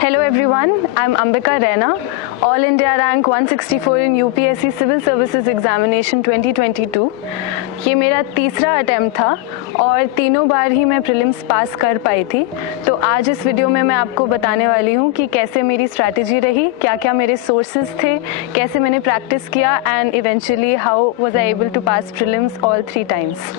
Hello everyone, I'm Ambika Raina, All India Rank 164 in UPSC Civil Services Examination 2022। ये मेरा तीसरा attempt था और तीनों बार ही मैं प्रीलिम्स पास कर पाई थी। तो आज इस वीडियो में मैं आपको बताने वाली हूँ कि कैसे मेरी स्ट्रैटेजी रही, क्या क्या मेरे सोर्सेज थे, कैसे मैंने प्रैक्टिस किया and eventually how was I able to pass prelims all 3 times.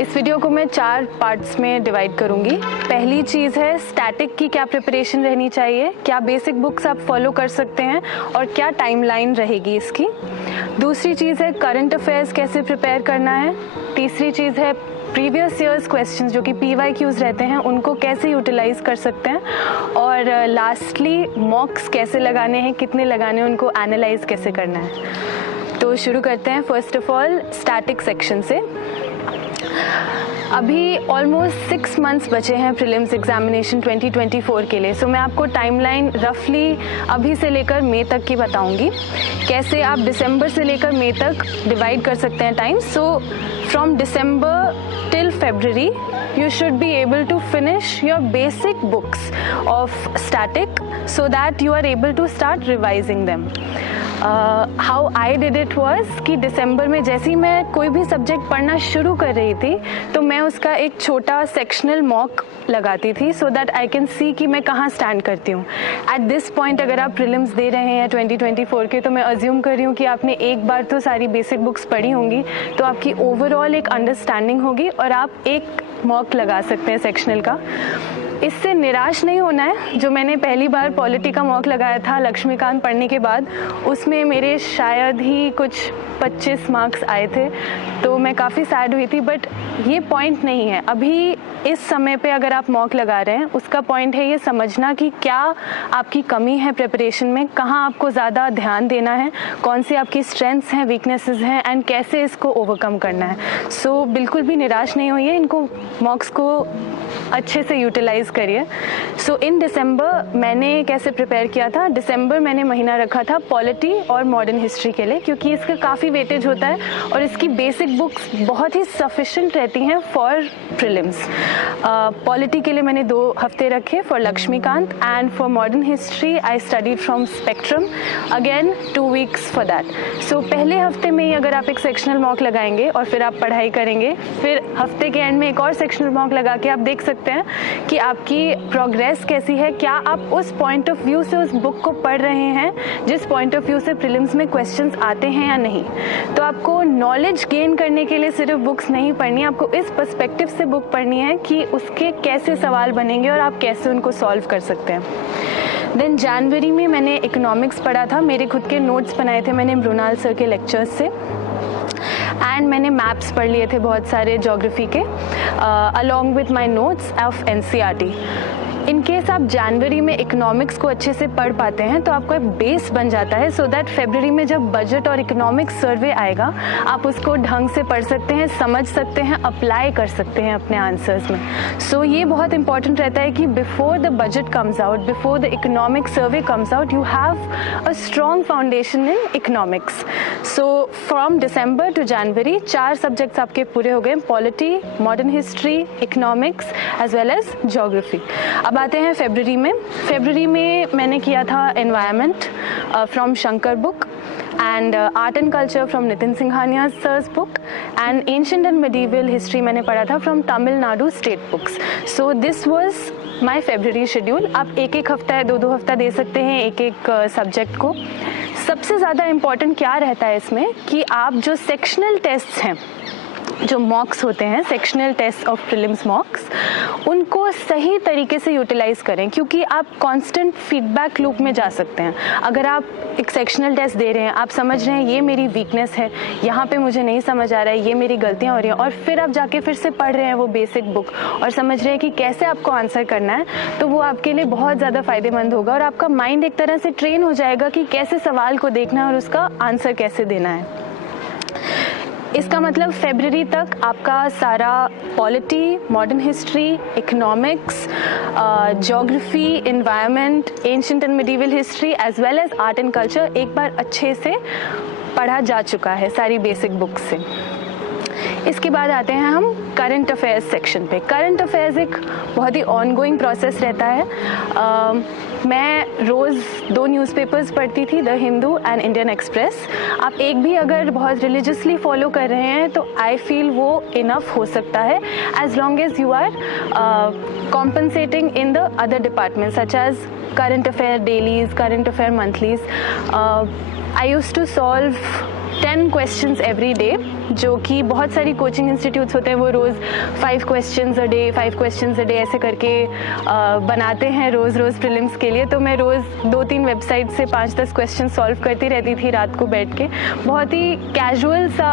इस वीडियो को मैं 4 पार्ट्स में डिवाइड करूंगी। पहली चीज़ है स्टैटिक की क्या प्रिपरेशन रहनी चाहिए, क्या बेसिक बुक्स आप फॉलो कर सकते हैं और क्या टाइमलाइन रहेगी इसकी। दूसरी चीज़ है करंट अफेयर्स कैसे प्रिपेयर करना है। तीसरी चीज़ है प्रीवियस ईयर्स क्वेश्चंस जो कि PYQs रहते हैं उनको कैसे यूटिलाइज कर सकते हैं। और लास्टली मॉक्स कैसे लगाने हैं, कितने लगाने हैं, उनको एनालाइज कैसे करना है। तो शुरू करते हैं first of all static section से। अभी ऑलमोस्ट 6 मंथ्स बचे हैं प्रीलिम्स एग्जामिनेशन 2024 के लिए। सो मैं आपको टाइमलाइन रफली अभी से लेकर मई तक की बताऊंगी, कैसे आप दिसंबर से लेकर मई तक डिवाइड कर सकते हैं time. So from December till February you should be able to finish your basic books of static so that you are able to start revising them. How I did it was कि दिसंबर में जैसे ही मैं कोई भी subject पढ़ना शुरू कर रही थी तो मैं उसका एक छोटा सेक्शनल मॉक लगाती थी so that I can see कि मैं कहाँ स्टैंड करती हूँ। एट दिस पॉइंट अगर आप प्रीलिम्स दे रहे हैं 2024 के, तो मैं अज्यूम कर रही हूँ कि आपने एक बार तो सारी बेसिक बुक्स पढ़ी होंगी, तो आपकी ओवरऑल एक अंडरस्टैंडिंग होगी और आप एक मॉक लगा सकते हैं सेक्शनल का। इससे निराश नहीं होना है। जो मैंने पहली बार पॉलिटी का मॉक लगाया था लक्ष्मीकांत पढ़ने के बाद, उसमें मेरे शायद ही कुछ 25 मार्क्स आए थे, तो मैं काफ़ी सैड हुई थी। बट ये पॉइंट नहीं है। अभी इस समय पे अगर आप मॉक लगा रहे हैं, उसका पॉइंट है ये समझना कि क्या आपकी कमी है प्रिपरेशन में, कहाँ आपको ज़्यादा ध्यान देना है, कौन सी आपकी स्ट्रेंथ्स हैं, वीकनेसेस हैं एंड कैसे इसको ओवरकम करना है। सो बिल्कुल भी निराश नहीं होइए, इनको मॉक्स को अच्छे से यूटिलाइज करिए। सो इन दिसंबर मैंने कैसे प्रिपेयर किया था, दिसंबर मैंने महीना रखा था पॉलिटी और मॉडर्न हिस्ट्री के लिए, क्योंकि इसका काफ़ी वेटेज होता है और इसकी बेसिक बुक्स बहुत ही सफिशेंट रहती हैं फॉर प्रीलिम्स। पॉलिटी के लिए मैंने 2 हफ्ते रखे for Laxmikanth and for modern history I studied from Spectrum, again 2 weeks for that. So पहले हफ्ते में ही अगर आप एक सेक्शनल मॉक लगाएंगे और फिर आप पढ़ाई करेंगे, फिर हफ्ते के एंड में एक और सेक्शनल मॉक लगा के आप देख सकते हैं कि आपकी प्रोग्रेस कैसी है, क्या आप उस पॉइंट ऑफ व्यू से उस बुक को पढ़ रहे हैं जिस पॉइंट ऑफ व्यू से प्रीलिम्स में क्वेश्चंस आते हैं या नहीं। तो आपको नॉलेज गेन करने के लिए सिर्फ बुक्स नहीं पढ़नी, आपको इस पर्सपेक्टिव से बुक पढ़नी है कि उसके कैसे सवाल बनेंगे और आप कैसे उनको सॉल्व कर सकते हैं। देन जनवरी में मैंने इकोनॉमिक्स पढ़ा था, मेरे खुद के नोट्स बनाए थे मैंने मृणाल सर के लेक्चर्स से, एंड मैंने मैप्स पढ़ लिए थे बहुत सारे ज्योग्राफी के along with my notes of NCERT। In case आप जनवरी में इकोनॉमिक्स को अच्छे से पढ़ पाते हैं तो आपको एक बेस बन जाता है सो दैट फरवरी में जब बजट और इकोनॉमिक्स सर्वे आएगा आप उसको ढंग से पढ़ सकते हैं, समझ सकते हैं, अप्लाई कर सकते हैं अपने आंसर्स में। सो ये बहुत इंपॉर्टेंट रहता है कि before the budget comes out, before the economic survey comes out, you have a strong foundation in economics. So from December to January 4 subjects आपके पूरे हो गए, polity, modern history, economics as well as geography. अब आते हैं फरवरी में मैंने किया था environment from Shankar book and art and culture from Nitin Singhania sir's book and ancient and medieval history मैंने पढ़ा था from Tamil Nadu state books. So this was my February schedule. आप एक हफ्ता या 2 हफ्ता दे सकते हैं एक सब्जेक्ट को। सबसे ज़्यादा इम्पॉर्टेंट क्या रहता है इसमें कि आप जो सेक्शनल टेस्ट हैं, जो मॉक्स होते हैं, sectional test of prelims mocks, उनको सही तरीके से यूटिलाइज करें, क्योंकि आप कांस्टेंट फीडबैक लूप में जा सकते हैं। अगर आप एक सेक्शनल टेस्ट दे रहे हैं, आप समझ रहे हैं ये मेरी वीकनेस है, यहाँ पे मुझे नहीं समझ आ रहा है, ये मेरी गलतियाँ हो रही हैं, और फिर आप जाके फिर से पढ़ रहे हैं वो बेसिक बुक और समझ रहे हैं कि कैसे आपको आंसर करना है, तो वो आपके लिए बहुत ज़्यादा फायदेमंद होगा और आपका माइंड एक तरह से ट्रेन हो जाएगा कि कैसे सवाल को देखना है और उसका आंसर कैसे देना है। इसका मतलब फरवरी तक आपका सारा polity, modern history, economics, geography, environment, ancient and medieval history as well as art and culture एक बार अच्छे से पढ़ा जा चुका है सारी बेसिक बुक्स से। इसके बाद आते हैं हम करंट अफेयर्स सेक्शन पे। करंट अफेयर्स एक बहुत ही ऑनगोइंग प्रोसेस रहता है। मैं रोज़ 2 न्यूज़पेपर्स पढ़ती थी, the Hindu and Indian express. आप एक भी अगर बहुत रिलीजियसली फॉलो कर रहे हैं तो आई फील वो इनफ हो सकता है, as long as you are compensating in the other department such as current affair dailies, current affair monthlies. I used to solve 10 questions every day, जो कि बहुत सारी कोचिंग इंस्टीट्यूट्स होते हैं वो रोज़ 5 questions a day, 5 questions a day ऐसे करके बनाते हैं रोज़ प्रीलिम्स के लिए। तो मैं रोज़ 2-3 वेबसाइट से 5-10 क्वेश्चन सॉल्व करती रहती थी रात को बैठ के। बहुत ही कैजुअल सा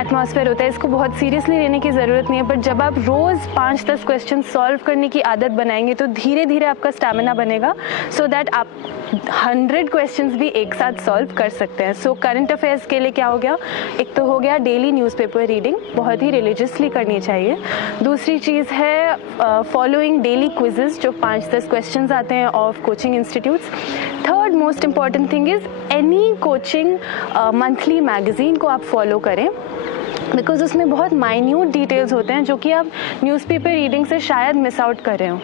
एटमॉस्फेयर होता है, इसको बहुत सीरियसली लेने की ज़रूरत नहीं है, बट जब आप रोज़ 5-10 क्वेश्चन सॉल्व करने की आदत बनाएंगे तो धीरे धीरे आपका स्टैमिना बनेगा, सो दैट आप 100 क्वेश्चंस भी एक साथ सॉल्व कर सकते हैं। सो करंट अफेयर्स के लिए क्या हो गया, एक तो हो गया डेली न्यूज़पेपर रीडिंग, बहुत ही रिलीजियसली करनी चाहिए। दूसरी चीज़ है फॉलोइंग डेली क्विजेस, जो 5-10 क्वेश्चंस आते हैं of coaching institutes. Third most important thing is any coaching monthly magazine को आप फॉलो करें, बिकॉज उसमें बहुत माइन्यूट डिटेल्स होते हैं जो कि आप न्यूज़पेपर रीडिंग से शायद मिस आउट कर रहे हो।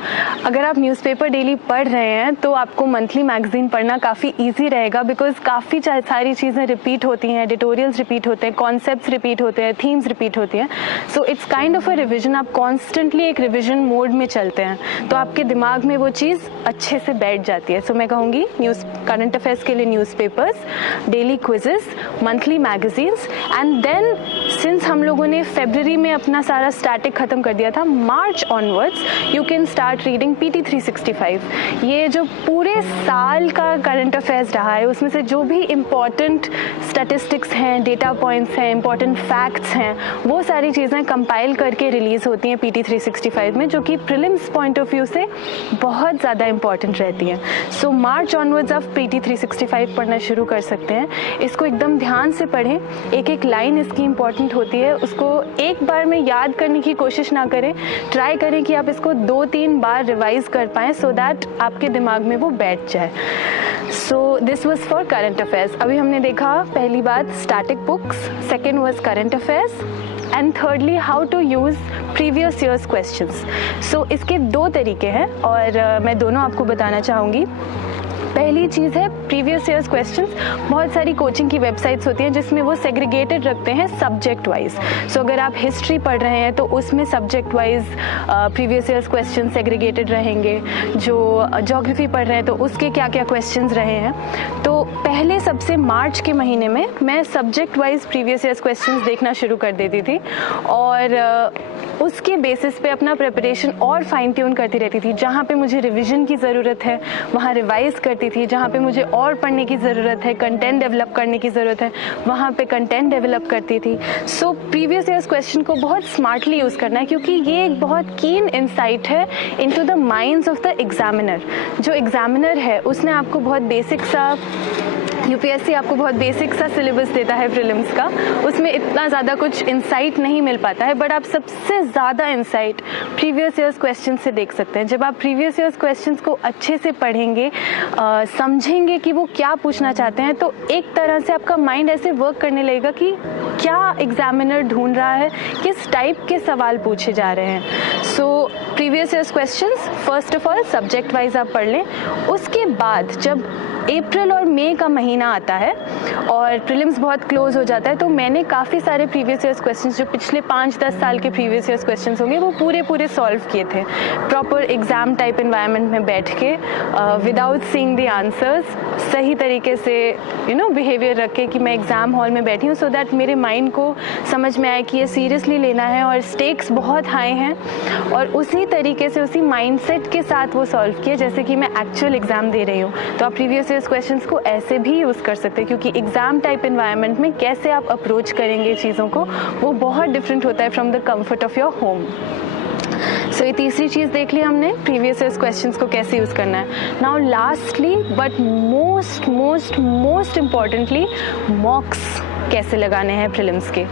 अगर आप न्यूज़पेपर डेली पढ़ रहे हैं तो आपको मंथली मैगज़ीन पढ़ना काफ़ी इजी रहेगा, बिकॉज काफ़ी सारी चीज़ें रिपीट होती हैं, एडिटोरियल्स रिपीट होते हैं, कॉन्सेप्ट्स रिपीट होते हैं, थीम्स रिपीट होती हैं। So it's kind of a revision, आप कॉन्स्टेंटली एक रिविजन मोड में चलते हैं तो आपके दिमाग में वो चीज़ अच्छे से बैठ जाती है। सो मैं कहूँगी करंट अफेयर्स के लिए newspapers, daily quizzes, monthly magazines, and then since हम लोगों ने फरवरी में अपना सारा स्टैटिक ख़त्म कर दिया था, March onwards you can start reading PT 365। ये जो पूरे साल का करंट अफेयर्स रहा है उसमें से जो भी इम्पॉर्टेंट स्टैटिस्टिक्स हैं, डेटा पॉइंट्स हैं, इम्पॉर्टेंट फैक्ट्स हैं, वो सारी चीज़ें कंपाइल करके रिलीज़ होती हैं PT 365 में, जो कि प्रीलिम्स पॉइंट ऑफ व्यू से बहुत ज़्यादा इंपॉर्टेंट रहती हैं। सो मार्च ऑनवर्ड्स आप PT 365 पढ़ना शुरू कर सकते हैं। इसको एकदम ध्यान से पढ़ें, एक एक लाइन इसकी इंपॉर्टेंट होती है, उसको एक बार में याद करने की कोशिश ना करें, ट्राई करें कि आप इसको 2-3 बार रिवाइज कर पाएँ सो दैट आपके दिमाग में वो बैठ जाए। So this was for current affairs. अभी हमने देखा पहली बात static books, second was current affairs, and thirdly how to use previous years questions. सो इसके 2 तरीके हैं और मैं दोनों आपको बताना चाहूँगी। पहली चीज़ है प्रीवियस ईयर्स क्वेश्चंस। बहुत सारी कोचिंग की वेबसाइट्स होती हैं जिसमें वो सेग्रीगेटेड रखते हैं सब्जेक्ट वाइज। सो अगर आप हिस्ट्री पढ़ रहे हैं तो उसमें subject wise previous years question segregated रहेंगे, जो ज्योग्राफी पढ़ रहे हैं तो उसके क्या क्या क्वेश्चंस रहे हैं। तो पहले सबसे मार्च के महीने में मैं subject wise previous years questions देखना शुरू कर देती थी और उसके बेसिस पे अपना प्रिपरेशन और फाइन ट्यून करती रहती थी। जहाँ पे मुझे रिवीजन की ज़रूरत है वहाँ रिवाइज करती थी, जहाँ पे मुझे और पढ़ने की ज़रूरत है, कंटेंट डेवलप करने की ज़रूरत है, वहाँ पे कंटेंट डेवलप करती थी। सो प्रीवियस ईयर्स क्वेश्चन को बहुत स्मार्टली यूज़ करना है, क्योंकि ये एक बहुत कीन इंसाइट है into the minds of the examiner. जो एग्जामिनर है उसने आपको बहुत बेसिक सा, UPSC आपको बहुत बेसिक सा सिलेबस देता है प्रीलिम्स का, उसमें इतना ज़्यादा कुछ इंसाइट नहीं मिल पाता है, बट आप सबसे ज़्यादा इंसाइट प्रीवियस ईयर्स क्वेश्चन से देख सकते हैं। जब आप प्रीवियस ईयर्स क्वेश्चंस को अच्छे से पढ़ेंगे, समझेंगे कि वो क्या पूछना चाहते हैं, तो एक तरह से आपका माइंड ऐसे वर्क करने लगेगा कि क्या एग्जामिनर ढूंढ रहा है, किस टाइप के सवाल पूछे जा रहे हैं। So previous years questions first of all subject wise आप पढ़ लें। उसके बाद जब अप्रैल और मई का महीना आता है और प्रीलिम्स बहुत क्लोज हो जाता है, तो मैंने काफ़ी सारे प्रीवियस ईयर्स क्वेश्चंस जो पिछले 5-10 साल के प्रीवियस ईयर्स क्वेश्चंस होंगे वो पूरे सॉल्व किए थे, प्रॉपर एग्ज़ाम टाइप इन्वायरमेंट में बैठ के, विदाउट सीइंग द आंसर्स, सही तरीके से बिहेवियर रख के कि मैं एग्ज़ाम हॉल में बैठी हूँ, सो दैट मेरे माइंड को समझ में आए कि ये सीरियसली लेना है और स्टेक्स बहुत हाई हैं, और उसी तरीके से उसी माइंडसेट के साथ वो सॉल्व किए जैसे कि मैं एक्चुअल एग्ज़ाम दे रही हूँ। तो आप प्रीवियस ईयर्स क्वेश्चंस को ऐसे भी यूज़ कर सकते हैं, क्योंकि एग्ज़ाम टाइप इन्वायरमेंट में कैसे आप अप्रोच करेंगे चीज़ों को वो बहुत डिफरेंट होता है from the comfort of your home. So ये तीसरी चीज़ देख ली हमने, प्रीवियस ईयर्स क्वेश्चंस को कैसे यूज़ करना है। Now lastly but most importantly, मॉक्स कैसे लगाने हैं प्रीलिम्स के।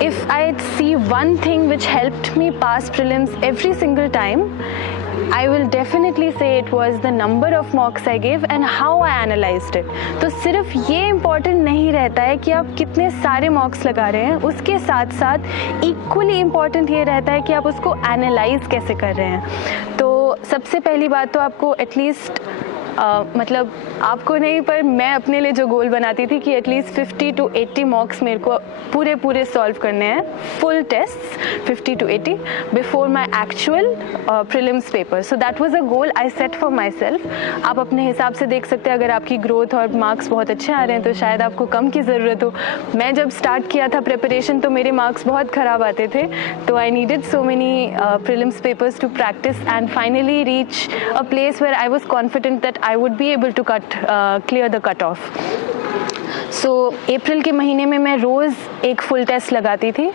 If I see one thing which helped me pass prelims every single time, I will definitely say it was the number of mocks I gave and how I analyzed it. तो सिर्फ ये important नहीं रहता है कि आप कितने सारे मॉक्स लगा रहे हैं, उसके साथ साथ इक्वली इम्पॉर्टेंट ये रहता है कि आप उसको एनालाइज कैसे कर रहे हैं. तो सबसे पहली बात तो आपको एटलीस्ट मतलब आपको नहीं पर मैं अपने लिए जो गोल बनाती थी कि एटलीस्ट 50 to 80 मॉक्स मेरे को पूरे सॉल्व करने हैं, full test 50 to 80 before my actual prelims paper. So that was a goal I set for my self. आप अपने हिसाब से देख सकते हैं, अगर आपकी ग्रोथ और मार्क्स बहुत अच्छे आ रहे हैं तो शायद आपको कम की ज़रूरत हो. मैं जब स्टार्ट किया था प्रिपरेशन तो मेरे मार्क्स बहुत ख़राब आते थे, तो I needed so many prelims papers to practice and finally reach a place where I was confident that I would be able to clear the cutoff. सो अप्रैल के महीने में मैं रोज़ एक फुल टेस्ट लगाती थी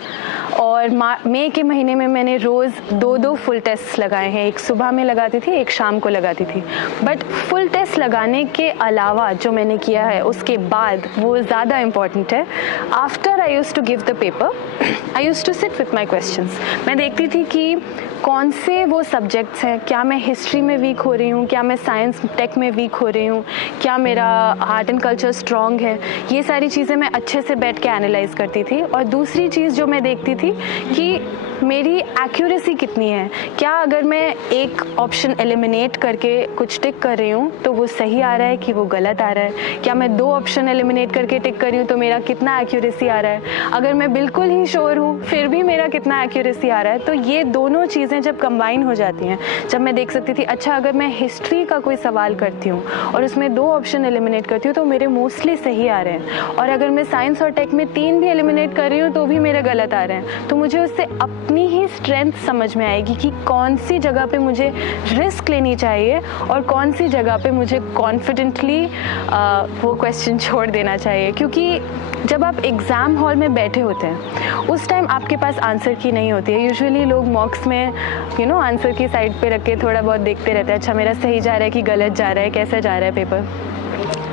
और मई के महीने में मैंने रोज़ 2 फुल टेस्ट लगाए हैं. एक सुबह में लगाती थी, एक शाम को लगाती थी. बट फुल टेस्ट लगाने के अलावा जो मैंने किया है उसके बाद वो ज़्यादा इम्पॉर्टेंट है. After I use to give the paper I use to sit with my questions. मैं देखती थी कि कौन से वो सब्जेक्ट्स हैं, क्या मैं हिस्ट्री में वीक हो रही हूँ, क्या मैं साइंस टेक में वीक हो रही हूँ, क्या मेरा आर्ट एंड कल्चर स्ट्रॉन्ग है. ये सारी चीज़ें मैं अच्छे से बैठ के एनालाइज करती थी. और दूसरी चीज़ जो मैं देखती थी कि मेरी एक्यूरेसी कितनी है, क्या अगर मैं एक ऑप्शन एलिमिनेट करके कुछ टिक कर रही हूँ तो वो सही आ रहा है कि वो गलत आ रहा है, क्या मैं 2 ऑप्शन एलिमिनेट करके टिक कर रही हूँ तो मेरा कितना एक्यूरेसी आ रहा है, अगर मैं बिल्कुल ही श्योर हूँ फिर भी मेरा कितना एक्यूरेसी आ रहा है. तो ये दोनों चीज़ें जब कंबाइन हो जाती हैं, जब मैं देख सकती थी अच्छा अगर मैं हिस्ट्री का कोई सवाल करती हूँ और उसमें 2 ऑप्शन एलिमिनेट करती हूँ तो मेरे मोस्टली सही आ रहे हैं, और अगर मैं साइंस और टेक में 3 भी एलिमिनेट कर रही हूँ तो भी मेरे गलत आ रहे हैं. तो मुझे उससे अपनी ही स्ट्रेंथ समझ में आएगी कि कौन सी जगह पे मुझे रिस्क लेनी चाहिए और कौन सी जगह पे मुझे कॉन्फिडेंटली वो क्वेश्चन छोड़ देना चाहिए. क्योंकि जब आप एग्ज़ाम हॉल में बैठे होते हैं उस टाइम आपके पास आंसर की नहीं होती है. यूजुअली लोग मॉक्स में आंसर की साइड पे रख के थोड़ा बहुत देखते रहते हैं, अच्छा मेरा सही जा रहा है कि गलत जा रहा है, कैसा जा रहा है पेपर.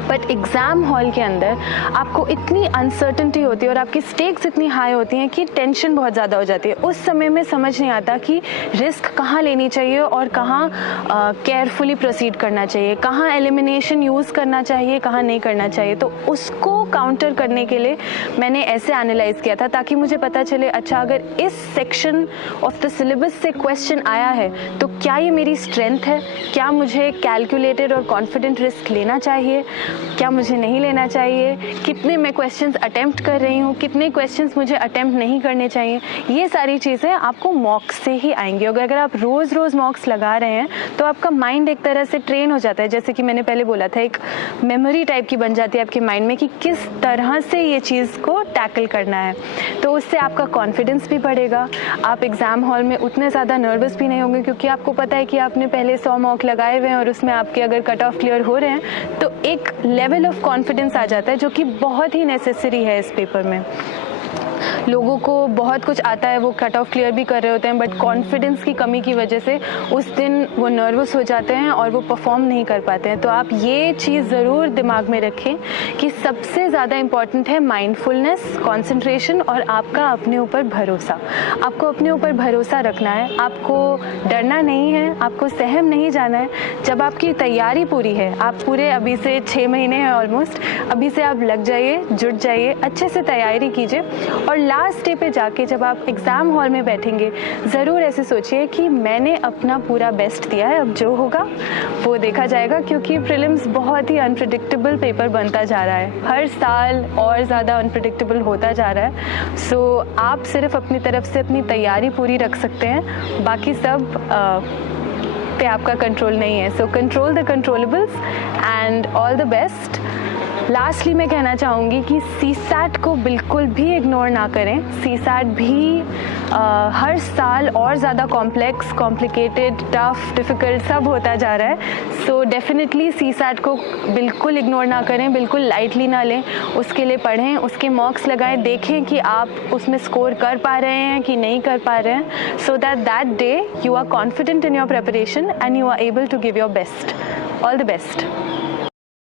बट एग्ज़ाम हॉल के अंदर आपको इतनी अनसर्टेनिटी होती है और आपकी स्टेक्स इतनी हाई होती हैं कि टेंशन बहुत ज़्यादा हो जाती है. उस समय में समझ नहीं आता कि रिस्क कहाँ लेनी चाहिए और कहाँ केयरफुली प्रोसीड करना चाहिए, कहाँ एलिमिनेशन यूज़ करना चाहिए, कहाँ नहीं करना चाहिए. तो उसको काउंटर करने के लिए मैंने ऐसे एनालाइज किया था ताकि मुझे पता चले अच्छा अगर इस सेक्शन ऑफ द सिलेबस से क्वेश्चन आया है तो क्या ये मेरी स्ट्रेंथ है, क्या मुझे कैलकुलेटेड और कॉन्फिडेंट रिस्क लेना चाहिए, क्या मुझे नहीं लेना चाहिए, कितने मैं क्वेश्चंस अटेम्प्ट कर रही हूँ, कितने क्वेश्चंस मुझे अटेम्प्ट नहीं करने चाहिए. ये सारी चीज़ें आपको मॉक्स से ही आएंगी. अगर आप रोज़ मॉक्स लगा रहे हैं तो आपका माइंड एक तरह से ट्रेन हो जाता है. जैसे कि मैंने पहले बोला था, एक मेमोरी टाइप की बन जाती है आपके माइंड में कि किस तरह से ये चीज़ को टैकल करना है. तो उससे आपका कॉन्फिडेंस भी बढ़ेगा. आप एग्ज़ाम हॉल में उतने ज़्यादा नर्वस भी नहीं होंगे क्योंकि आपको पता है कि आपने पहले 100 मॉक लगाए हुए हैं और उसमें आपके अगर कट ऑफ क्लियर हो रहे हैं तो एक लेवल ऑफ कॉन्फिडेंस आ जाता है जो कि बहुत ही नेसेसरी है इस पेपर में. लोगों को बहुत कुछ आता है, वो कट ऑफ क्लियर भी कर रहे होते हैं, बट कॉन्फिडेंस की कमी की वजह से उस दिन वो नर्वस हो जाते हैं और वो परफॉर्म नहीं कर पाते हैं. तो आप ये चीज़ ज़रूर दिमाग में रखें कि सबसे ज़्यादा इम्पॉर्टेंट है माइंडफुलनेस, कंसंट्रेशन और आपका अपने ऊपर भरोसा. आपको अपने ऊपर भरोसा रखना है, आपको डरना नहीं है, आपको सहम नहीं जाना है. जब आपकी तैयारी पूरी है, आप पूरे अभी से 6 महीने हैं ऑलमोस्ट, अभी से आप लग जाइए, जुट जाइए, अच्छे से तैयारी कीजिए और लास्ट डे पे जाके जब आप एग्ज़ाम हॉल में बैठेंगे ज़रूर ऐसे सोचिए कि मैंने अपना पूरा बेस्ट दिया है, अब जो होगा वो देखा जाएगा. क्योंकि प्रीलिम्स बहुत ही अनप्रेडिक्टेबल पेपर बनता जा रहा है, हर साल और ज़्यादा अनप्रेडिक्टेबल होता जा रहा है. सो आप सिर्फ अपनी तरफ से अपनी तैयारी पूरी रख सकते हैं, बाकी सब पे आपका कंट्रोल नहीं है. So control the controllables and all the best. Lastly मैं कहना चाहूँगी कि सीसैट को बिल्कुल भी इग्नोर ना करें. सीसैट भी हर साल और ज़्यादा कॉम्प्लेक्स, कॉम्प्लिकेटेड, टफ, डिफ़िकल्ट सब होता जा रहा है. सो डेफिनेटली सीसैट को बिल्कुल इग्नोर ना करें, बिल्कुल लाइटली ना लें. उसके लिए पढ़ें, उसके मॉक्स लगाएं, देखें कि आप उसमें स्कोर कर पा रहे हैं कि नहीं कर पा रहे हैं, so that day you are confident in your preparation and you are able to give your best. All the best.